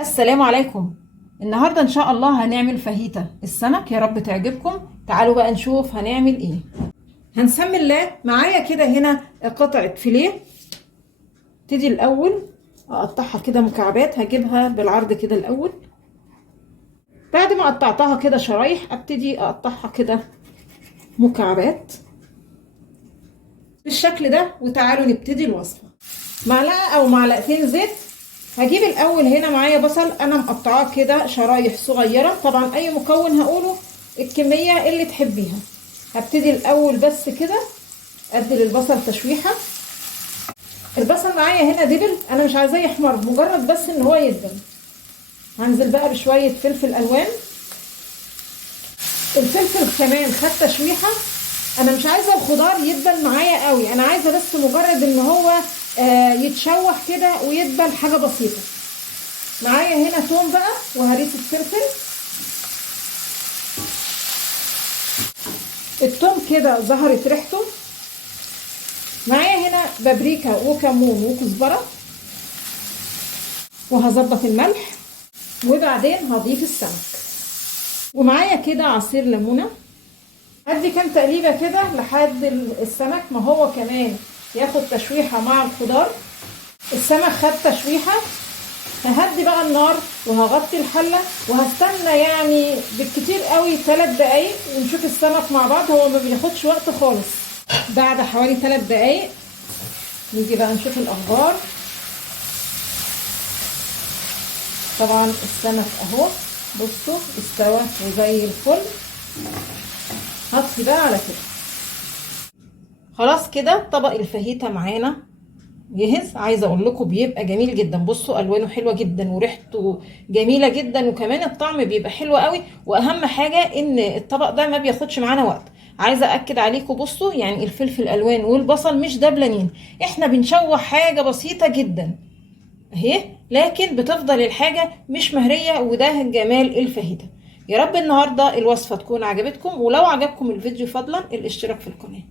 السلام عليكم. النهاردة ان شاء الله هنعمل فاهيتا السمك، يا رب تعجبكم. تعالوا بقى نشوف هنعمل ايه. هنسمي الله. معايا كده هنا قطعة فيليه. ابتدي الاول اقطعها كده مكعبات، هجيبها بالعرض كده الاول. بعد ما قطعتها كده شرايح ابتدي اقطعها كده مكعبات بالشكل ده. وتعالوا نبتدي الوصفة. معلقة او معلقتين زيت. هجيب الاول هنا معايا بصل انا مقطعاه كده شرايح صغيره. طبعا اي مكون هقوله الكميه اللي تحبيها. هبتدي الاول بس كده ادي للبصل تشويحه. البصل معايا هنا دبل، انا مش عايزاه يحمر، مجرد بس ان هو يدبل. هنزل بقى بشويه فلفل الوان. الفلفل كمان خد تشويحه. انا مش عايزه الخضار يدبل معايا قوي، انا عايزه بس مجرد ان هو يتشوح كده ويدبل حاجه بسيطه. معايا هنا توم بقى وهريسه فلفل. التوم كده ظهرت ريحته. معايا هنا بابريكا وكمون وكزبره. وهظبط الملح وبعدين هضيف السمك. ومعايا كده عصير ليمونه. هدي كام تقليبه كده لحد السمك ما هو كمان ياخد تشويحه مع الخضار. السمك خد تشويحه. ههدي بقى النار وهغطي الحله وهستنى يعني بالكتير قوي 3 دقايق ونشوف السمك مع بعض. هو ما بياخدش وقت خالص. بعد حوالي 3 دقايق نيجي بقى نشوف الاخبار. طبعا السمك اهو بصوا استوى وزي الفل. هطفي بقى على كده. خلاص كده طبق الفاهيتا معانا جاهز. عايزه اقول لكم بيبقى جميل جدا. بصوا الوانه حلوه جدا وريحته جميله جدا، وكمان الطعم بيبقى حلو قوي. واهم حاجه ان الطبق ده ما بياخدش معانا وقت. عايزه اكد عليكم بصوا يعني الفلفل الالوان والبصل مش دبلانين. احنا بنشوح حاجه بسيطه جدا اهي، لكن بتفضل الحاجه مش مهريه، وده جمال الفاهيتا. يا رب النهارده الوصفه تكون عجبتكم، ولو عجبكم الفيديو فضلا الاشتراك في القناه.